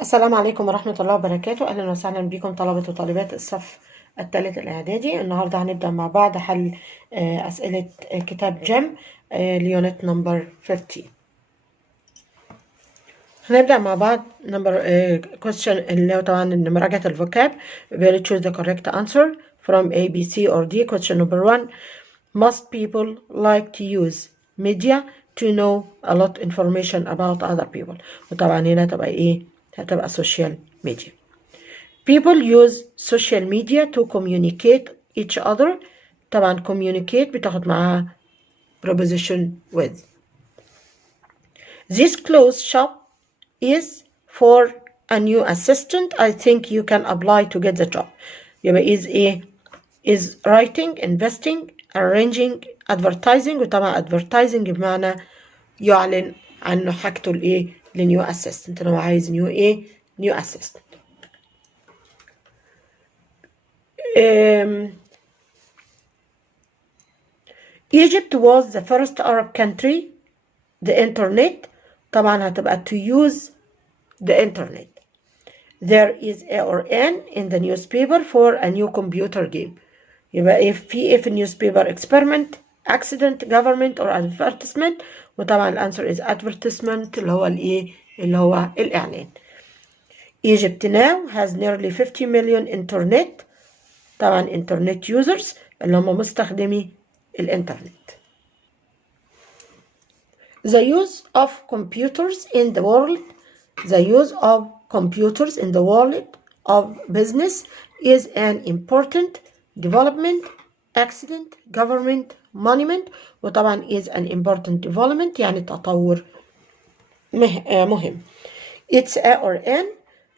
السلام عليكم ورحمة الله وبركاته. أهلا وسهلا بكم طلبة وطالبات الصف الثالث الإعدادي. النهاردة هنبدأ مع بعض حل أسئلة كتاب جيم ليونت نمبر 15. هنبدأ مع بعض نمبر question اللي هو طبعا مراجعة الفوكاب. Will choose the correct answer from A, B, C or D. Question number 1. Most people like to use media to know a lot information about other people. وطبعا هنا تبقى إيه؟ هتبقى social media. People use social media to communicate each other. طبعا communicate بتاخد معاها preposition with. This clothes shop is for a new assistant. I think you can apply to get the job. يبقى is ايه؟ is writing, investing, arranging, advertising. وطبعا advertising بمعنى يعلن عنه حاجته الايه؟ لنيو assistant. انا عايز نيو ايه؟ new assistant. Egypt was the first Arab country. The internet طبعا هتبقى to use the internet. There is a or an in the newspaper for a new computer game. يبقى في newspaper experiment, accident, government or advertisement. وطبعا الانسر is advertisement اللي هو الإعلان. Egypt now has nearly 50 million internet. طبعا internet users اللي هم مستخدمي الانترنت. The use of computers in the world. The use of computers in the world of business is an important development, accident, government, monument. وطبعا is an important development يعني تطور مهم. It's a or an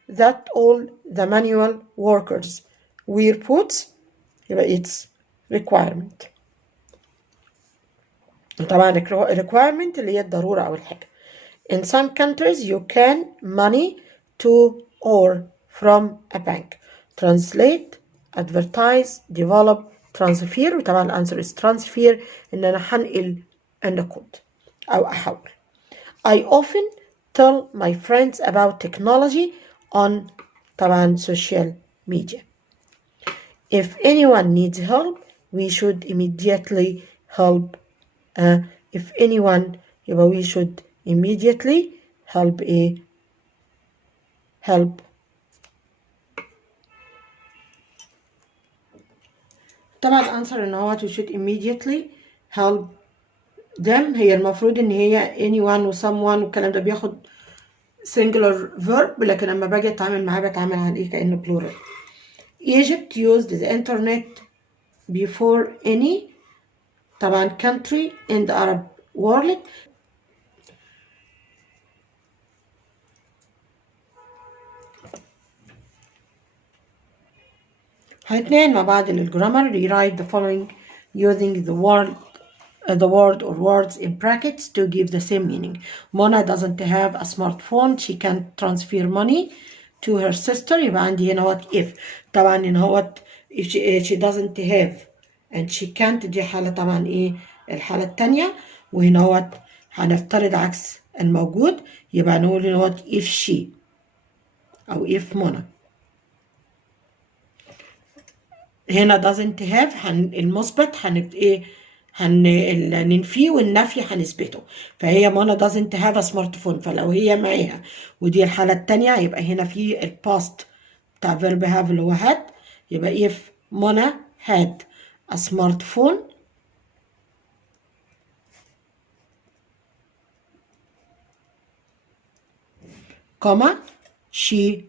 that all the manual workers wear boots. يبقى it's requirement. طبعا requirement اللي هي الضرورة أو الحاجة. In some countries you can money to or from a bank. Translate, advertise, develop, transfer. وطبعا الأنسر is transfer إن أنا هنقل النقود أو أحول. I often tell my friends about technology on طبعا social media. If anyone needs help we should immediately help. If anyone يبقى we should immediately help help. طبعا الانسر ان هو we should immediately help them. هي المفروض ان هي anyone و someone والكلام ده بياخد singular verb، لكن لما باجي اتعامل معاه بتعامل على كأنه plural. Egypt used the internet before any طبعا country in the Arab world. هنتنقل مع بعض للجرامر. Rewrite the following using the word or words in brackets to give the same meaning. Mona doesn't have a smartphone. She can't transfer money to her sister. يبقى عندي هنا what if. طبعا هنا هو if she doesn't have and she can't دي حالة طبعا الحالة التانية. وهنا هو هنفترض عكس الموجود، يبقى نقول هنا what if she أو if Mona. هنا doesn't have المثبت ننفيه والنفي هنثبته. فهي منى doesn't have a smartphone، فلو هي معاها ودي الحالة التانية يبقى هنا في الباست بتاع verb have اللي هو had. يبقى if منى had a smartphone كوما she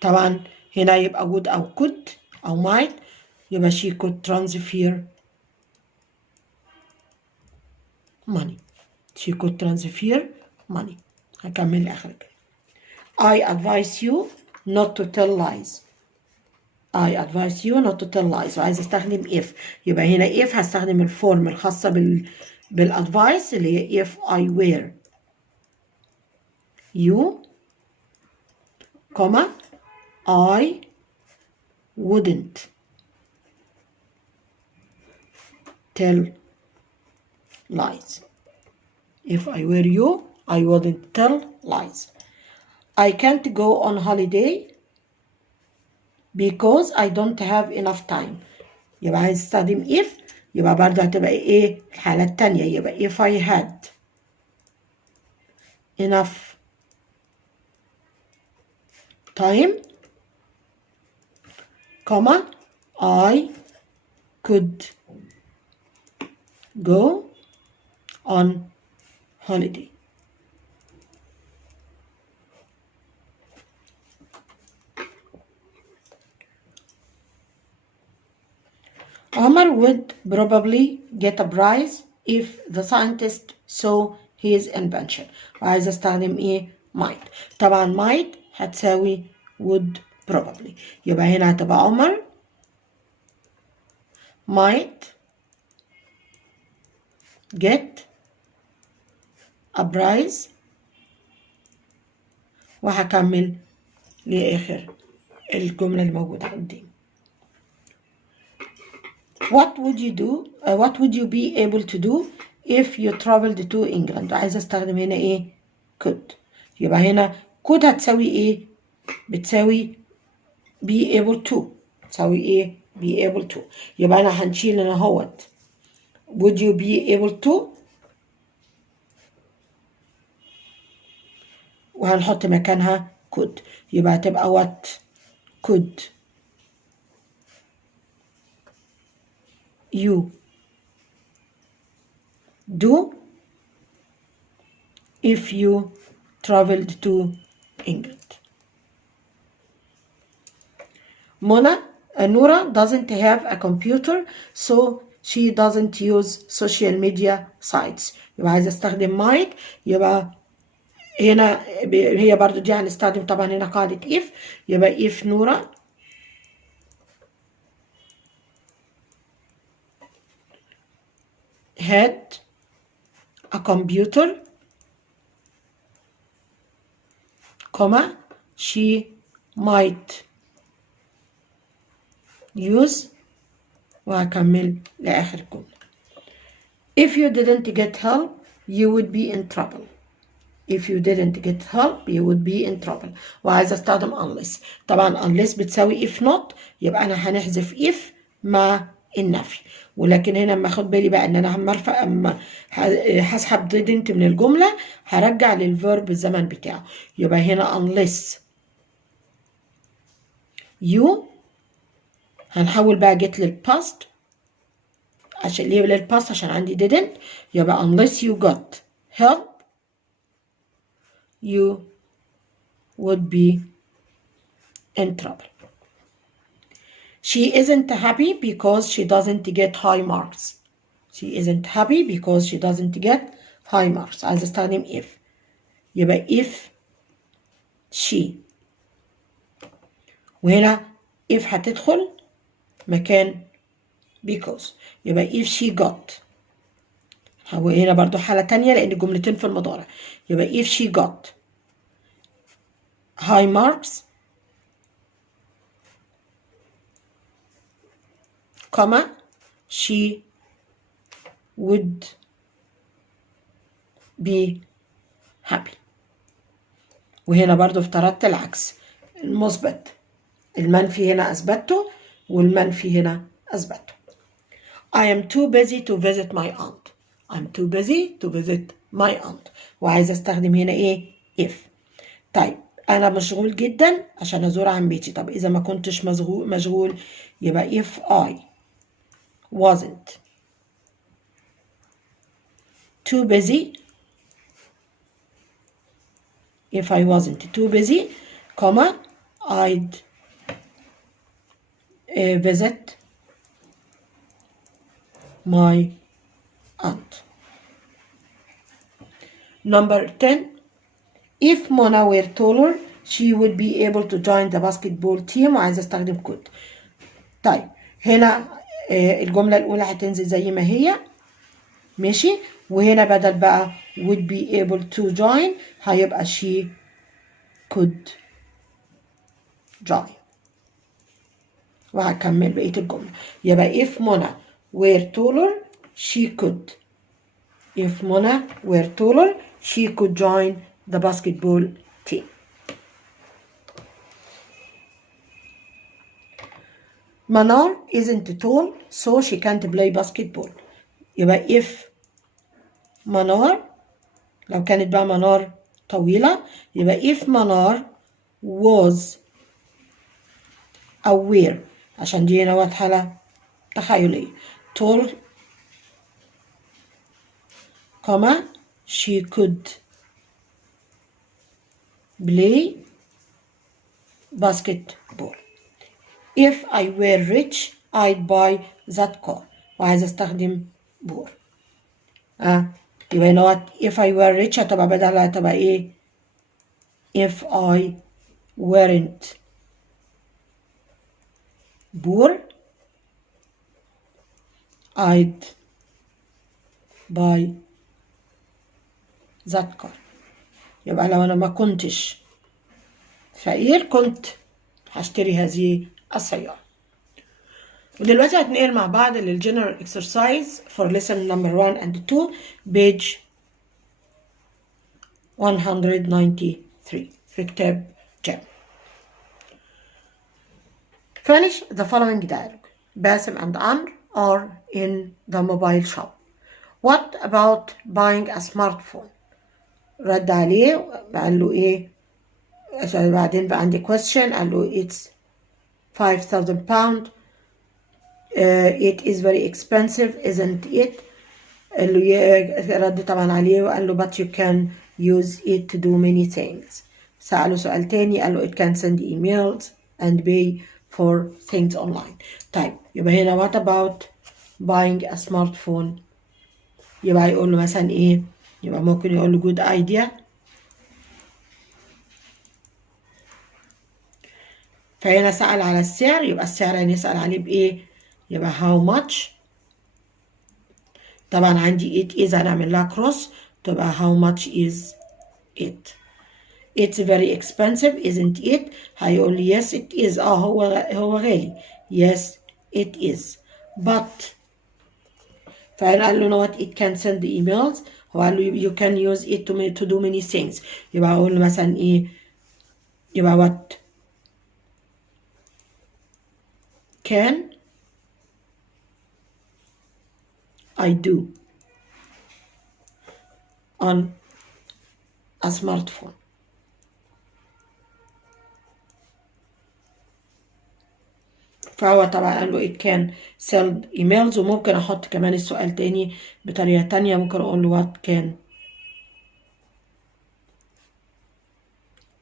طبعا هنا يبقى would أو could أو might. يبقى she could transfer money. She could transfer money. هكمل آخر كده. I advise you not to tell lies. I advise you not to tell lies. وعايز استخدم if. يبقى هنا if هستخدم الفورم الخاصة بالadvice اللي هي if I were you, I wouldn't tell lies. If I were you, I wouldn't tell lies. I can't go on holiday because I don't have enough time. يبقى عايز استخدم if، يبقى برضه هتبقى ايه الحالة التانية؟ يبقى if I had enough time, comma, I could go on holiday. Amal would probably get a prize if the scientist saw his invention. وعايز استخدم ايه؟ might. طبعا might هتساوي would probably. يبقى هنا هتبقى عمر might get a prize، وهكمل لآخر الجملة اللي موجودة قدامي. What would you do? What would you be able to do if you traveled to England؟ عايزة استخدم هنا ايه؟ could. يبقى هنا could هتساوي ايه؟ بتساوي be able to. تساوي ايه؟ be able to. يبقى انا هنشيل هنا اهوت would you be able to، وهنحط مكانها could. يبقى هتبقى what could you do if you traveled to England. Nora doesn't have a computer so she doesn't use social media sites. يبقى عايزة استخدم might، يبقى هنا هي برضو دي هنستخدم طبعا هنا قاعدة if. يبقى if نورا had a computer, comma, she might use، وهكمل لآخر الجملة. If you didn't get help you would be in trouble. If you didn't get help you would be in trouble. وعايزة استخدم unless. طبعا unless بتساوي if not، يبقى أنا هنحذف if مع النفي. ولكن هنا لما اخد بالي بقى ان انا اما هسحب didn't من الجملة هرجع للverb الزمن بتاعه. يبقى هنا unless you هنحول بقى get للpast، عشان ليه للpast؟ عشان عندي didn't. يبقى unless you got help you would be in trouble. She isn't happy because she doesn't get high marks. She isn't happy because she doesn't get high marks. عايز استخدم if. يبقى if she، وهنا if هتدخل مكان because. يبقى if she got، وهنا برضو حالة تانية لأن الجملتين في المضارع. يبقى if she got high marks, comma, she would be happy. وهنا برضو افترضت العكس، المثبت المنفي هنا أثبته والمنفي هنا أثبته. I am too busy to visit my aunt. I'm too busy to visit my aunt. وعايزة استخدم هنا ايه؟ if. طيب أنا مشغول جدا عشان أزور عمتي. طب إذا ما كنتش مشغول يبقى if I wasn't too busy، if I wasn't too busy, comma, I'd visit my aunt. Number 10. If Mona were taller she would be able to join the basketball team. وعايزة استخدم could. طيب هنا الجملة الأولى هتنزل زي ما هي ماشي، وهنا بدل بقى would be able to join هيبقى she could join، وهكمل بقية الجملة. يبقى if Mona were taller she could. If Mona were taller she could join the basketball team. Manar isn't tall so she can't play basketball. يبقى if Manar لو كانت بقى منار طويلة يبقى if Manar was aware عشان دي هنا حالة تخيلية tall comma she could play basketball. If I were rich I'd buy that car. وعايز استخدم بور يبقى هنا if I were rich هتبقى بدلها هتبقى ايه if I weren't poor I'd buy that car. يبقى لو انا ما كنتش فقير كنت هشتري هذه السيارة. ودلوقتي هتنقل مع بعض للجنرال اكسرسايز for lesson number 1 and 2 page 193 في كتاب جام. Finish the following dialogue. Basim and Amr are in the mobile shop. What about buying a smartphone? رد عليه قال له ايه عشان بعدين بقى عندي question قال له it's 5,000 pounds. It is very expensive isn't it؟ قال له رد طبعا عليه وقال له but you can use it to do many things. سأله سؤال تاني قال له it can send emails and pay for things online. طيب يبقى هنا what about buying a smartphone؟ يبقى يقول له مثلا ايه؟ يبقى ممكن يقول له good idea. فهنا سأل على السعر يبقى السعر يعني يسأل عليه بإيه؟ يبقى how much. طبعا عندي it is هنعمل لها cross تبقى how much is it. It's very expensive isn't it؟ هيقول لي yes it is هو غالي yes it is but فقال له what it can send emails هو قال له you can use it to do many things. يبقى أقول له مثلا إيه يبقى what can I do on a smartphone. فهو طبعا قال له it can send emails وممكن احط كمان السؤال تاني بطريقة تانية ممكن اقول له what can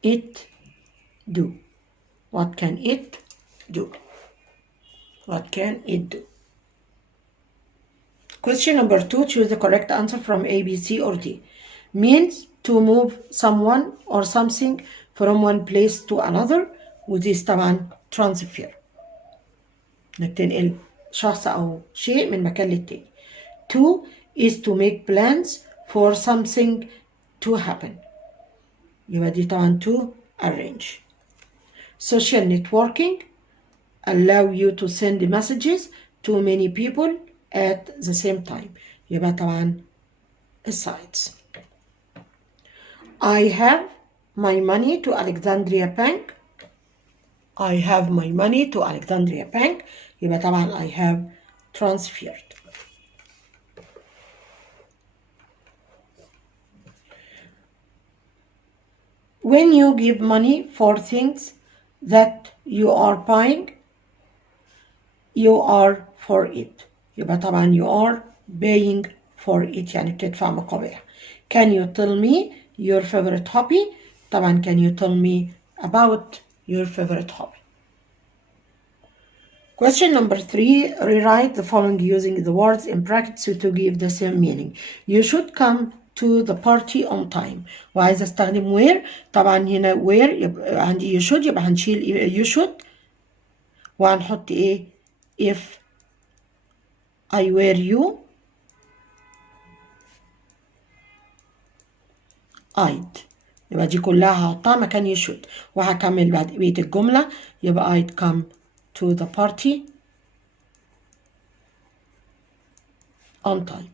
it do. What can it do? What can it do? Question number 2, choose the correct answer from A, B, C, or D. Means to move someone or something from one place to another. ودي طبعا transfer. انك تنقل شخص او شيء من مكان للتاني. 2 is to make plans for something to happen. يبقى دي طبعا to arrange. Social networking allow you to send messages to many people at the same time. يبقى طبعا sites. I have my money to Alexandria Bank. I have my money to Alexandria Bank. يبقى طبعا I have transferred. When you give money for things that you are buying, you are for it. يبقى طبعا you are paying for it يعني بتدفع مقابلها. Can you tell me your favorite hobby? طبعا can you tell me about your favorite hobby? Question number 3, rewrite the following using the words in brackets to give the same meaning. You should come to the party on time. وعايز استخدم where. طبعا هنا where يبقى عندي you should يبقى هنشيل you should وهنحط ايه if I were you I'd. يبقى دي كلها هحطها مكان you should وهكمل بعد بقية الجملة يبقى I'd come to the party on time.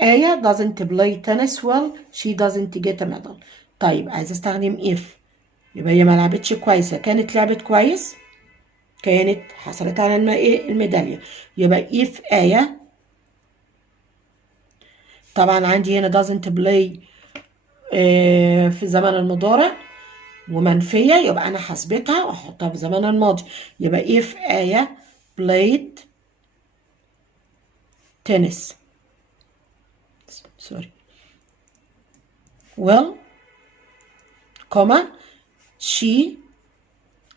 Aya doesn't play tennis well. She doesn't get a medal. طيب عايز استخدم if يبقى هي ما لعبتش كويس، كانت لعبت كويس كانت حصلت على الميدالية. يبقى if آية طبعا عندي هنا doesn't play في زمن المضارع ومنفية، يبقى أنا حسبتها وأحطها في زمن الماضي. يبقى if آية played tennis well she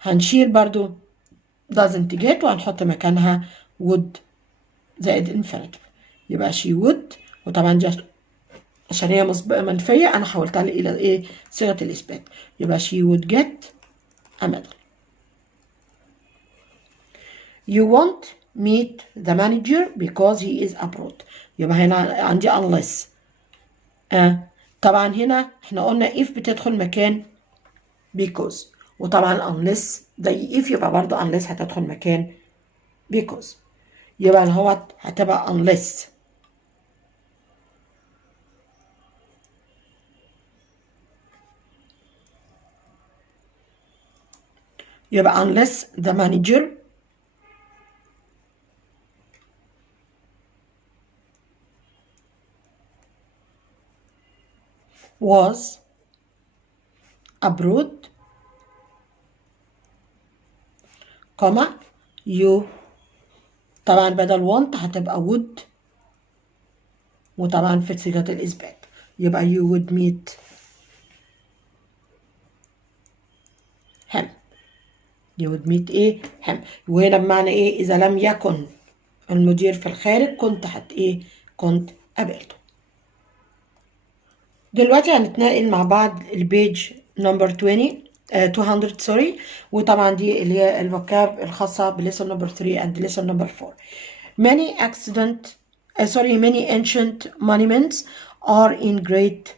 هنشيل برضو doesn't get وهنحط مكانها would زائد infinitive. يبقى she would، وطبعا عشان هي منفية أنا حولتها إلى إيه صيغة الإثبات. يبقى she would get a medal. You won't meet the manager because he is abroad. يبقى هنا عندي unless. طبعا هنا احنا قلنا if بتدخل مكان because، وطبعا unless زي if يبقى برضه unless هتدخل مكان because. يبقى هو هتبقى unless. يبقى unless the manager was abroad, you طبعا بدل want هتبقى would، وطبعا في صيغة الإثبات. يبقى you would meet him. you would meet إيه him. وهنا بمعنى إيه إذا لم يكن المدير في الخارج كنت قابلته. دلوقتي هنتنقل مع بعض البيج نمبر 200 وطبعا دي اللي هي الفوكاب الخاصة بليسون نمبر 3 and lesson number 4. many ancient monuments are in great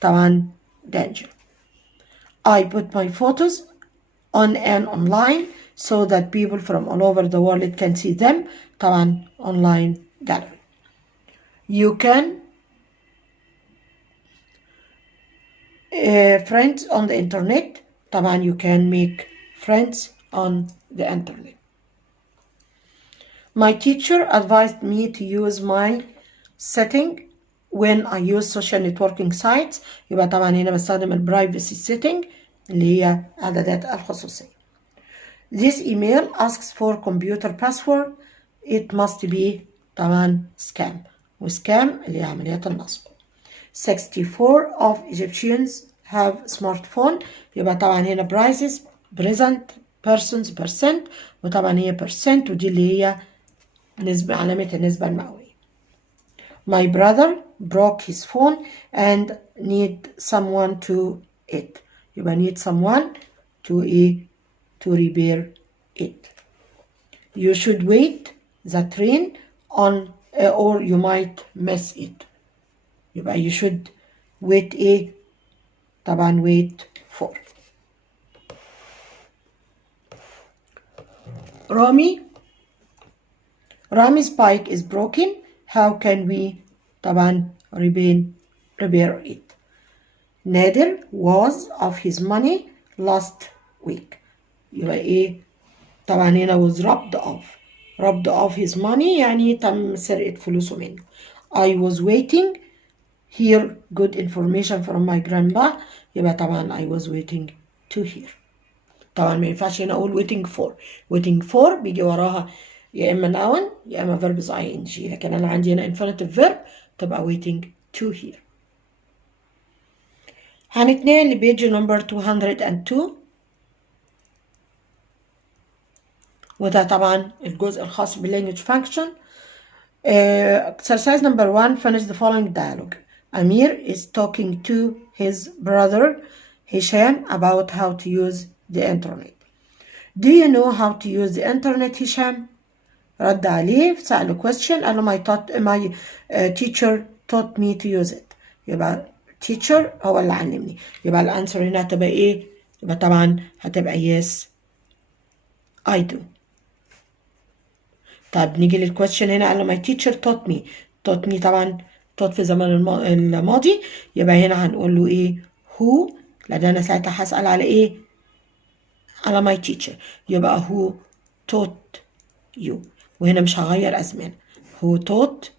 طبعا danger. I put my photos on an online so that people from all over the world can see them. طبعا online gallery. You can friends on the internet. طبعا you can make friends on the internet. My teacher advised me to use my setting when I use social networking sites. يبقى طبعا هنا بستخدم البرايفسي setting اللي هي اعدادات الخصوصية. This email asks for computer password. It must be طبعا scam، وسكام اللي هي عمليات النصب. 64 of Egyptians have smartphone. يبقى طبعا هنا prices present persons percent، وطبعا هي percent ودي اللي هي نسبة علامة النسبة المئوية. My brother broke his phone and need someone to it. يبقى need someone to repair it. You should wait the train on or you might miss it. يبقى you should wait طبعا wait for. Rami's bike is broken. How can we طبعا repair it. Nader was of his money last week. يبقى طبعا هنا was robbed of his money يعني تم سرقة فلوسه منه. I was waiting hear good information from my grandpa. يبقى طبعا I was waiting to hear. طبعا ما ينفعش هنا اقول waiting for بيجي وراها يا اما noun يا اما verbs ing، لكن انا عندي هنا infinitive verb تبقى waiting to hear. هنتنقل لبيج نمبر 202 وده طبعا الجزء الخاص بالlanguage function. Exercise number 1 finish the following dialogue. Amir is talking to his brother Hisham about how to use the internet. Do you know how to use the internet Hisham? رد عليه سأله question قال له my teacher taught me to use it. يبقى teacher هو اللي علمني. يبقى الانسر هنا هتبقى يبقى طبعا هتبقى yes I do. طيب نيجي للكويستشن هنا قال له my teacher taught me طبعا taught في زمن الماضي، يبقى هنا هنقول له who لأن أنا ساعتها هسأل على إيه؟ على my teacher. يبقى who taught you. وهنا مش هغير أزمان. who taught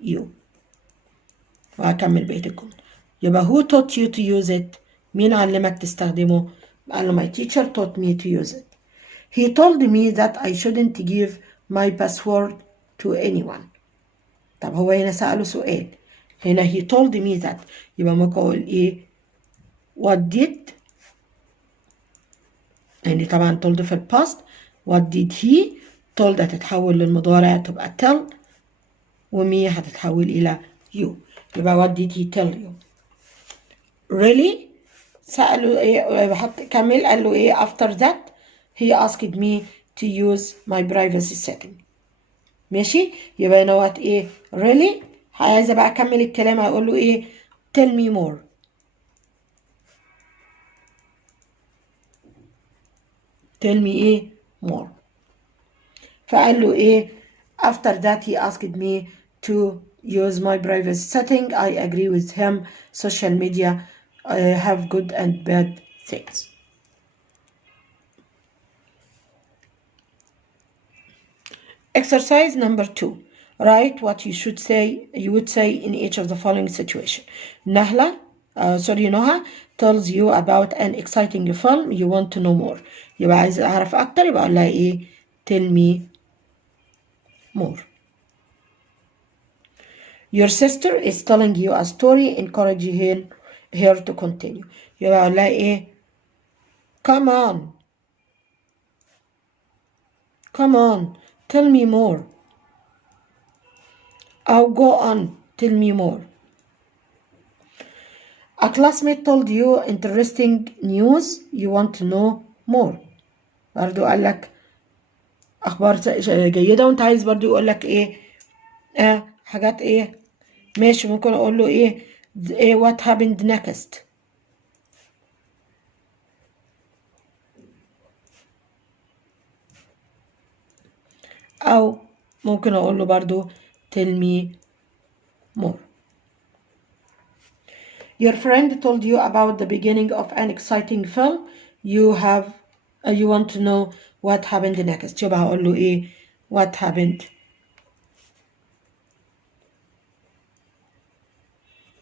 you. وهكمل بقية الجملة. يبقى who taught you to use it؟ مين علمك تستخدمه؟ قال له my teacher taught me to use it. He told me that I shouldn't give my password to anyone. طب هو هنا سأله سؤال. هنا he told me that. يبقى ممكن أقول إيه؟ what did؟ يعني طبعا told في الباست. what did he؟ told هتتحول للمضارع تبقى tell. ومي هتتحول إلى you. يبقى what did he tell you؟ really؟ سأله إيه؟ بحط كمل قال له إيه after that he asked me to use my privacy setting. ماشي؟ يبقى هنا وات إيه؟ really؟ عايزة بقى أكمل الكلام هقول له إيه؟ tell me more. tell me إيه؟ more. فقال له إيه؟ after that he asked me to use my privacy setting. I agree with him. Social media have good and bad things. Exercise number 2. Write what you would say in each of the following situation. Noha tells you about an exciting film you want to know more. يبقى عايز أعرف أكتر يبقى أقول لها إيه؟ tell me more. Your sister is telling you a story, encouraging her to continue. يبقى أقول لها إيه؟ come on, tell me more. أو go on, tell me more. A classmate told you interesting news, you want to know more. برضو قال لك أخبار جيدة وأنت عايز برضو يقول لك إيه؟ حاجات إيه؟ ماشي ممكن أقول له إيه what happened next. أو ممكن أقول له برضو tell me more. Your friend told you about the beginning of an exciting film. You want to know what happened next. يبقى هقول له إيه what happened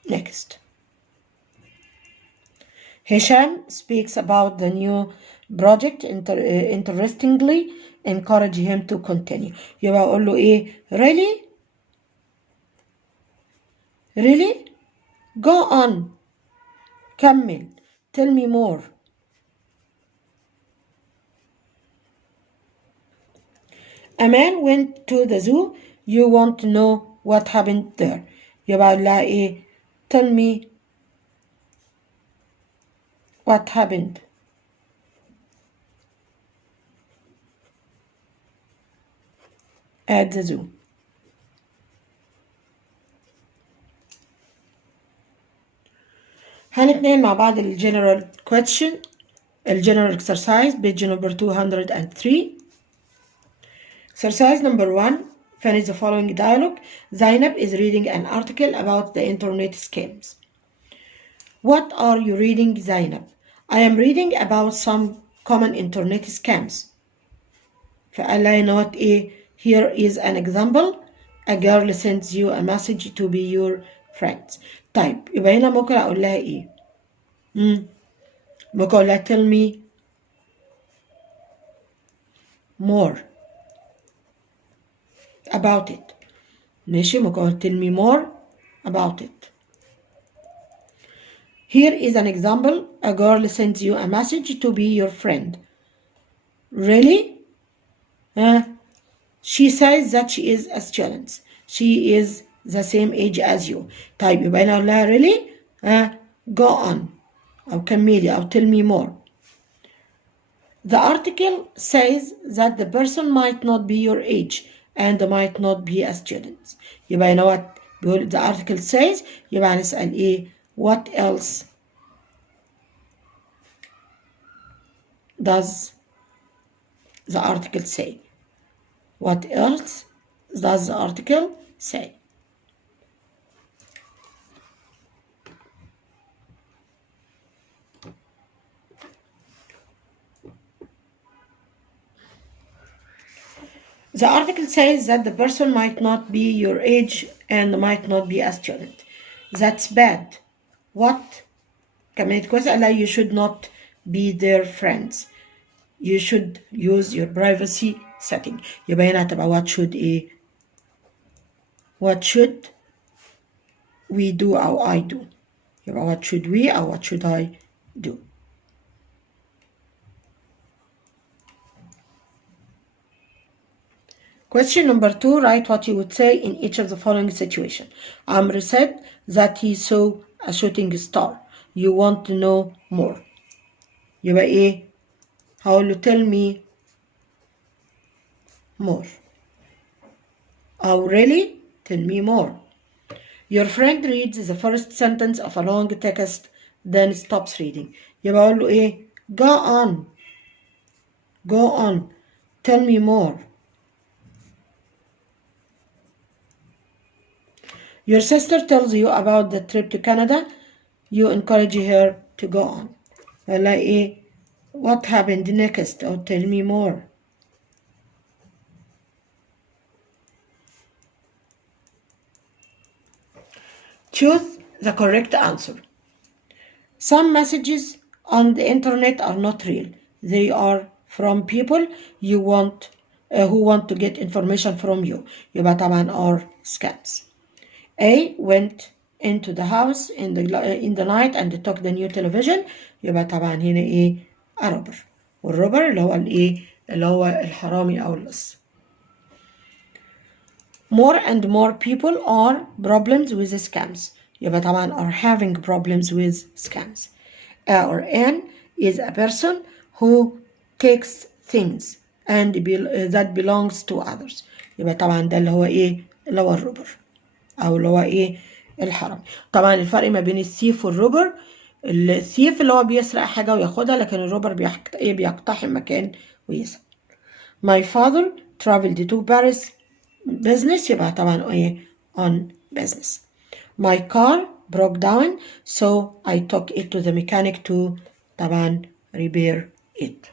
next. Hisham speaks about the new project interestingly. Encourage him to continue. يبقى أقول له إيه really go on كمل tell me more. Amal went to the zoo. You want to know what happened there. يبقى أقول لها إيه tell me what happened at the zoo. هنتنقل مع بعض الجنرال question الجنرال exercise page number 203. Exercise number 1. Finish the following dialogue. Zainab is reading an article about the internet scams. What are you reading, Zainab? I am reading about some common internet scams. فقال لها note A. Here is an example. A girl sends you a message to be your friend. طيب يبقى هنا ممكن أقول لها إيه؟ ممكن أقول لها tell me more about it. ماشي ممكن أقول tell me more about it. Here is an example. A girl sends you a message to be your friend. Really? She says that she is a student. She is the same age as you. طيب يبقى أنا أقول لها really? Go on. أو كملي أو tell me more. The article says that the person might not be your age and might not be a student. يبقى هنا what بيقول the article says يبقى هنسأل إيه what else does the article say? What else does the article say? The article says that the person might not be your age and might not be a student. That's bad. What? كمان كويس قال you should not be their friends. You should use your privacy setting. يبقى هنا هتبقى what should ايه؟ What should we do أو I do. يبقى what should we أو what should I do. Question number 2, write what you would say in each of the following situations. Amr said that he saw a shooting star. You want to know more. يبقى ايه؟ هقول له tell me more. Oh really? Tell me more. Your friend reads the first sentence of a long text then stops reading. يبقى اقول له ايه؟ Go on. Go on. Tell me more. Your sister tells you about the trip to Canada. You encourage her to go on. ولا ايه؟ What happened next? Or tell me more. Choose the correct answer. Some messages on the internet are not real. They are from people you want who want to get information from you. يبقى طبعا are scams. A went into the house in the night and took the new television. يبقى طبعا هنا ايه؟ a robber. والروبر اللي هو الايه؟ اللي هو الحرامي او اللص. More and more people are problems with scams. يبقى طبعا are having problems with scams. A or N is a person who takes things and that belongs to others. يبقى طبعا ده اللي هو ايه؟ اللي هو الروبر او اللي هو ايه؟ الحرامي. طبعا الفرق ما بين الثيف والروبر، الثيف اللي هو بيسرق حاجة وياخدها، لكن الروبر بيقتحم مكان ويسرق. My father traveled to Paris business. يبقى طبعا ايه؟ on business. My car broke down so I took it to the mechanic to طبعا repair it.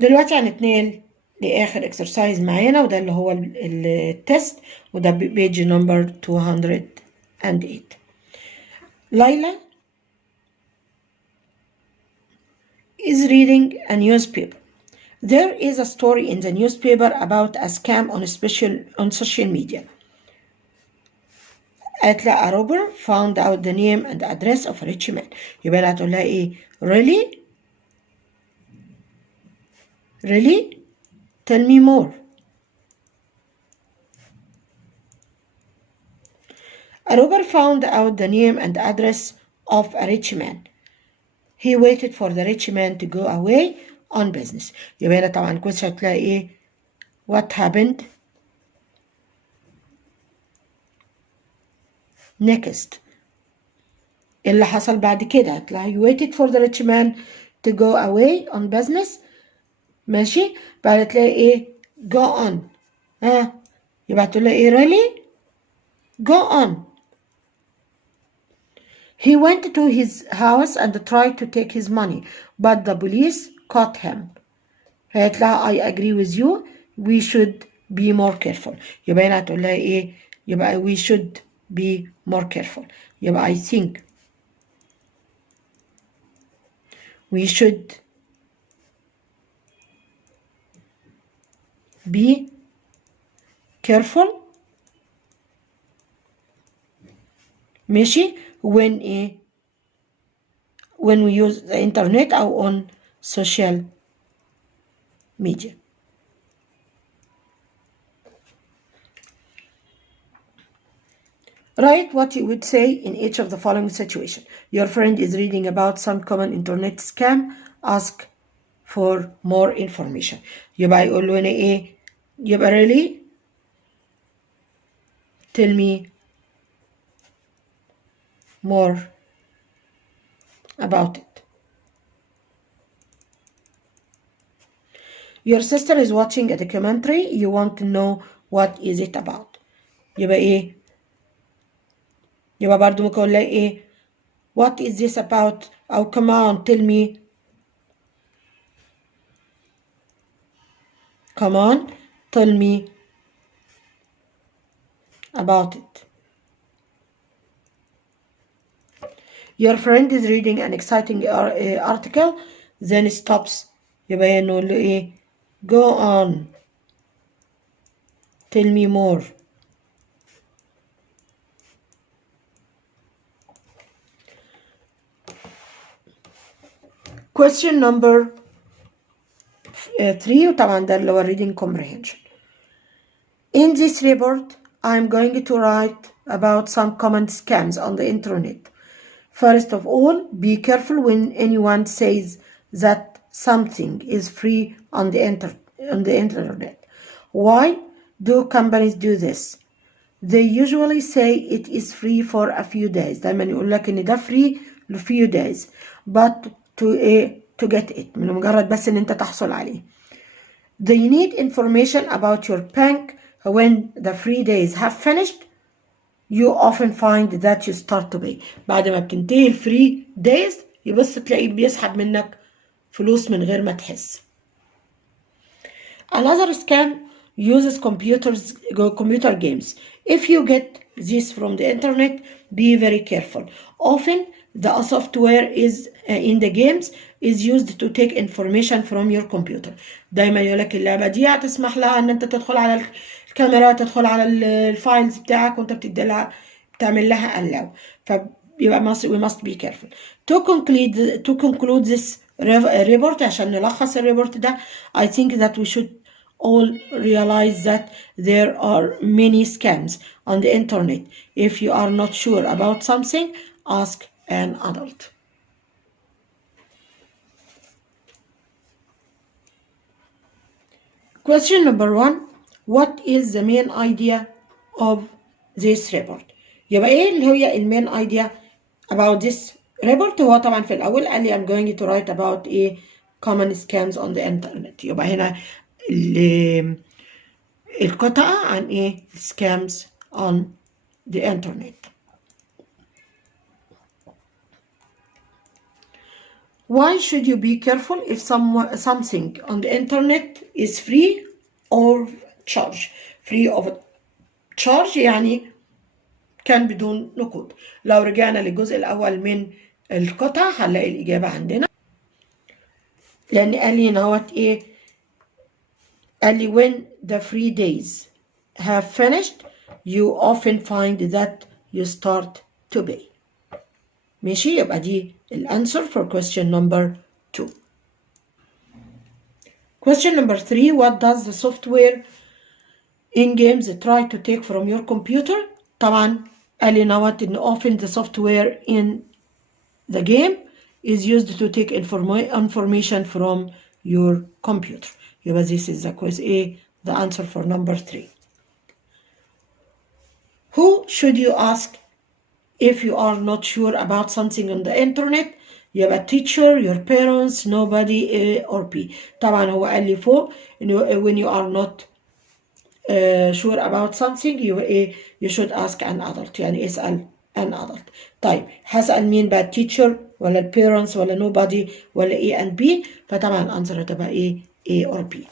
دلوقتي هنتنقل لآخر exercise معانا، وده اللي هو التست، وده page number 208. ليلى is reading a newspaper. There is a story in the newspaper about a scam on social media. قالت لها a robber found out the name and address of a rich man. يبقى أنا هتقول لها إيه؟ Really? Really? Tell me more. A robber found out the name and address of a rich man. He waited for the rich man to go away on business. يبقى هنا طبعا كويس هتلاقي إيه؟ What happened next؟ اللي حصل بعد كده هتلاقي he waited for the rich man to go away on business. ماشي؟ بعد تلاقي إيه؟ go on. يبقى تقول إيه؟ really? go on. He went to his house and tried to take his money, but the police caught him. فقالت لها I agree with you. We should be more careful. يبقى هنا هتقول لها إيه؟ يبقى we should be more careful. يبقى I think we should be careful. ماشي؟ when we use the internet أو on social media. Write what you would say in each of the following situations. Your friend is reading about some common internet scam. Ask for more information. يبقى يقول له هنا إيه؟ يبقى really? Tell me more about it. Your sister is watching a documentary. You want to know what is it about. يبقى إيه؟ يبقى برضو ممكن أقول لها إيه؟ What is this about? أو come on tell me. come on tell me about it. Your friend is reading an exciting article then stops. يبقى نقول له ايه go on tell me more. Question number 3 وطبعا ده اللي هو reading comprehension. In this report I'm going to write about some common scams on the internet. First of all, be careful when anyone says that something is free on the internet. Why do companies do this? They usually say it is free for a few days. دايما يقول لك ان ده free ل few days, but to get it من مجرد بس ان انت تحصل عليه. They need information about your bank. When the free days have finished, you often find that you start to pay. بعد ما بتنتهي الفري دايز يبص تلاقيه بيسحب منك فلوس من غير ما تحس. Another scam uses computer games. If you get this from the internet, be very careful. Often the software is in the games is used to take information from your computer. دايما يقولك اللعبة دي هتسمح لها ان انت تدخل على الكاميرا، تدخل على الفايلز بتاعك وانت بتعمل لها allow. فيبقى we must be careful. To conclude this report عشان نلخص الريبورت ده, I think that we should all realize that there are many scams on the internet. If you are not sure about something, ask an adult. Question number 1. What is the main idea of this report? يبقى ايه اللي هي main idea about this report؟ هو طبعا في الأول قال لي I'm going to write about common scams on the internet. يبقى هنا القطعة عن scams on the internet. Why should you be careful if something on the internet is free or charge? Free of charge يعني كان بدون نقود. لو رجعنا للجزء الأول من القطعة هنلاقي الإجابة عندنا، لأن قال لي نوت قال لي when the free days have finished you often find that you start to pay. ماشي، يبقى دي الانسر for question number 2. Question number 3. What does the software in games try to take from your computer? طبعا قال لي نوت ان often the software in the game is used to take information from your computer. يبقى this is the quiz the answer for number 3. Who should you ask if you are not sure about something on the internet? يبقى teacher, your parents, nobody or P. طبعا هو قال لي فوق when you are not sure about something you should ask an adult. يعني اسأل an adult. طيب هسأل مين بقى؟ teacher ولا parents ولا nobody ولا A and B؟ فطبعا answer هتبقى A or B.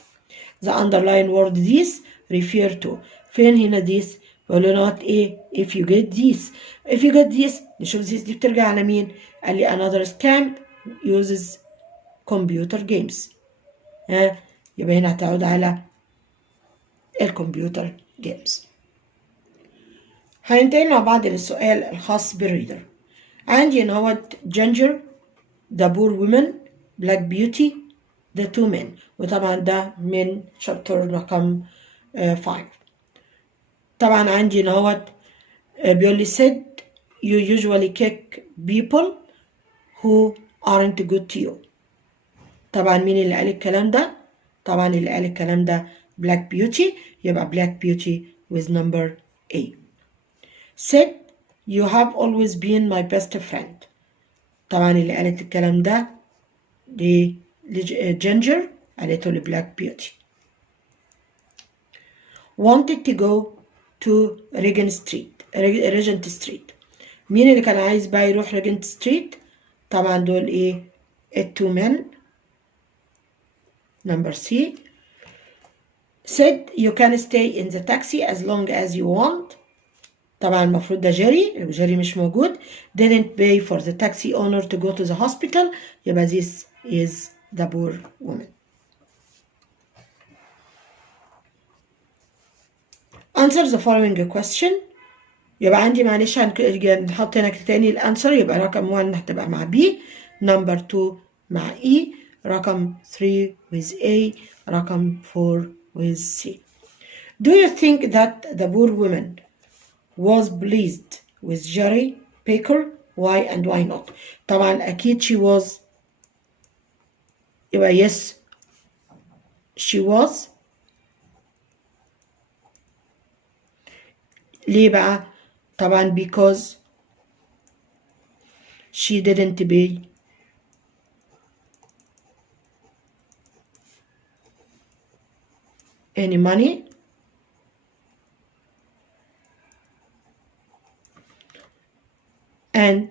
The underline word this refer to. فين هنا this؟ ولا not if you get this. If you get this نشوف this دي بترجع على مين؟ قال لي another scam uses computer games. يبقى هنا هتعود على الكمبيوتر جيمز. هننتقل مع بعض للسؤال الخاص بالريدر. عندي هنا هو ginger, the poor woman, black beauty, the two men. وطبعا ده من شابتر رقم 5. طبعا عندي هنا هو بيقول لي said you usually kick people who aren't good to you. طبعا مين اللي قال الكلام ده؟ طبعا اللي قال الكلام ده black beauty. يبقى black beauty with number A. said you have always been my best friend. طبعا اللي قالت الكلام ده دي ginger قالته ل black beauty. wanted to go to Regent Street. مين اللي كان عايز بقى يروح Regent Street؟ طبعا دول التو men number C. said you can stay in the taxi as long as you want. طبعا المفروض ده جيري مش موجود. didn't pay for the taxi owner to go to the hospital. يبقى this is the poor woman. answer the following question. يبقى عندي معلش هنحط هنا تاني الانسر. يبقى رقم 1 هتبقى مع B، number 2 مع E، رقم 3 with A، رقم 4 with C. Do you think that the poor woman was pleased with Jerry Baker? Why and why not? طبعا أكيد she was. يبقى yes she was. ليه بقى؟ طبعا because she didn't pay any money and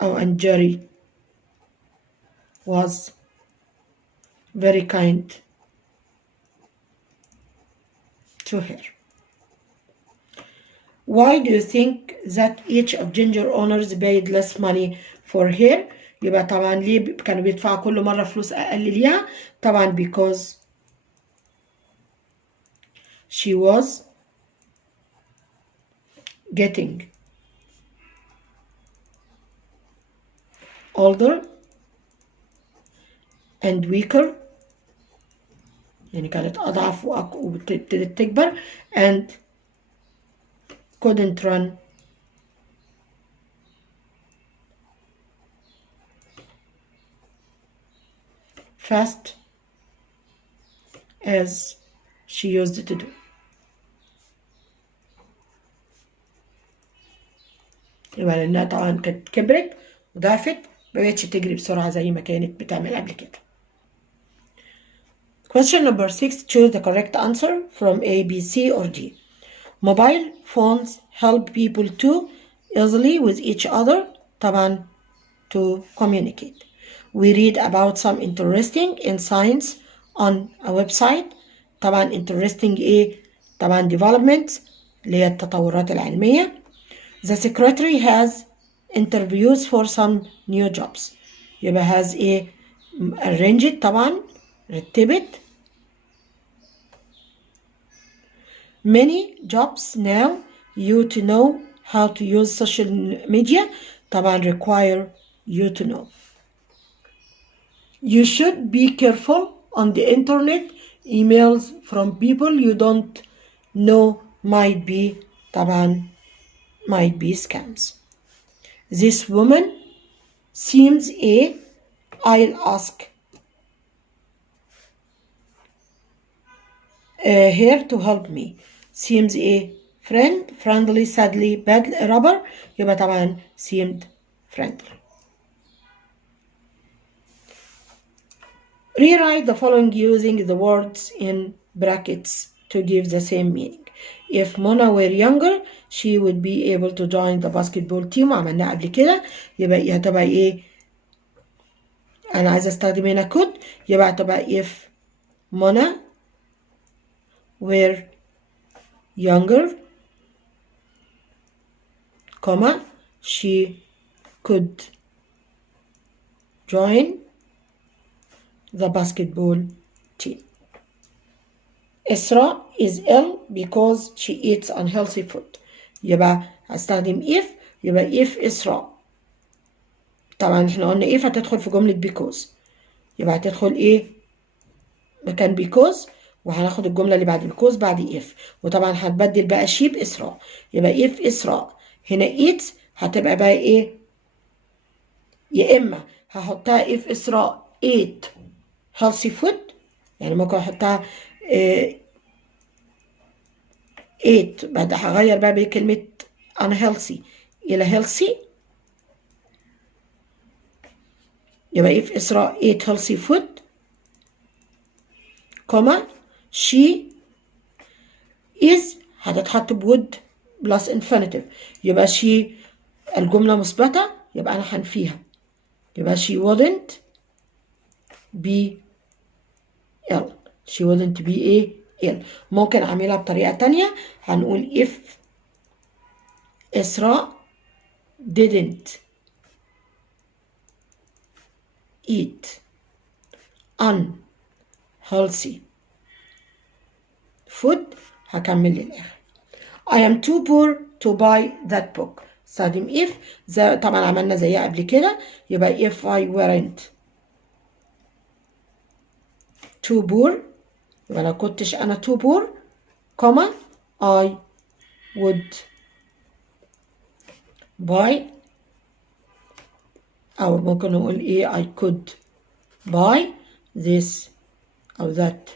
and Jerry was very kind to her. Why do you think that each of Ginger owners paid less money for her? يبقى طبعا ليه كانوا بيدفعوا كل مرة فلوس أقل ليها؟ طبعا because she was getting older and weaker. يعني كانت أضعف وابتدت تكبر and couldn't run fast as she used to do. يبقى لأنها طبعا كانت كبرت وضعفت مبقتش تجري بسرعة زي ما كانت بتعمل قبل كده. Question number 6. Choose the correct answer from A, B, C or D. Mobile phones help people to easily with each other. طبعا to communicate. We read about some interesting in science on a website. طبعا interesting ايه؟ طبعا developments اللي هي التطورات العلمية. The secretary has interviews for some new jobs. يبقى has ايه؟ arranged طبعا رتبت. Many jobs now you to know how to use social media. طبعا require you to know. You should be careful on the internet. Emails from people you don't know might be scams. This woman seems I'll ask here to help me. Seems friendly, sadly, bad, rubber. يبقى طبعا seemed friendly. Rewrite the following using the words in brackets to give the same meaning. If Mona were younger, she would be able to join the basketball team. عملناها قبل كده. يبقى هتبقى أنا عايزة أستخدم هنا could. يبقى هتبقى if Mona were younger, she could join the basketball team. Isra is ill because she eats unhealthy food. يبقى هستخدم if. يبقى if Isra. طبعا احنا قلنا if هتدخل في جملة because. يبقى هتدخل مكان because وهناخد الجملة اللي بعد because بعد if. وطبعا هتبدل بقى she بإسراء. يبقى if إسراء هنا eats هتبقى بقى يا إما هحطها if إسراء ate healthy food. يعني ممكن احطها ate بعد هغير بقى بكلمة unhealthy إلى healthy. يبقى if إسراء ate healthy food she is هتتحط would plus infinitive. يبقى she الجملة مثبتة يبقى أنا هنفيها. يبقى she wouldn't be ill. she wouldn't be ill. ممكن أعملها بطريقة تانية، هنقول if إسراء didn't eat unhealthy food، هكمل للآخر. I am too poor to buy that book. استخدم if، طبعا عملنا زيها قبل كده، يبقى if I weren't too poor، يبقى لو كنتش أنا too poor comma I would buy، أو ممكن نقول I could buy this أو that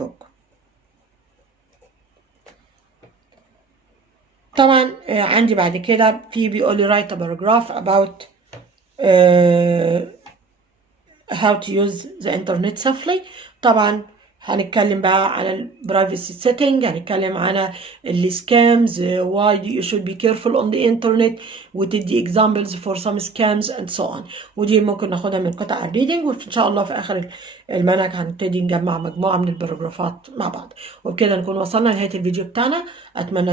book. طبعا عندي بعد كده في بيقول لي write a paragraph about how to use the internet safely. طبعا هنتكلم بقى على البرايفسي سيتنج، هنتكلم على السكامز why you should be careful on the internet، وتدي examples for some scams and so on. ودي ممكن ناخدها من قطع الريدنج، وإن شاء الله في آخر المنهج هنبتدي نجمع مجموعة من الباراجرافات مع بعض. وبكده نكون وصلنا لنهاية الفيديو بتاعنا. أتمنى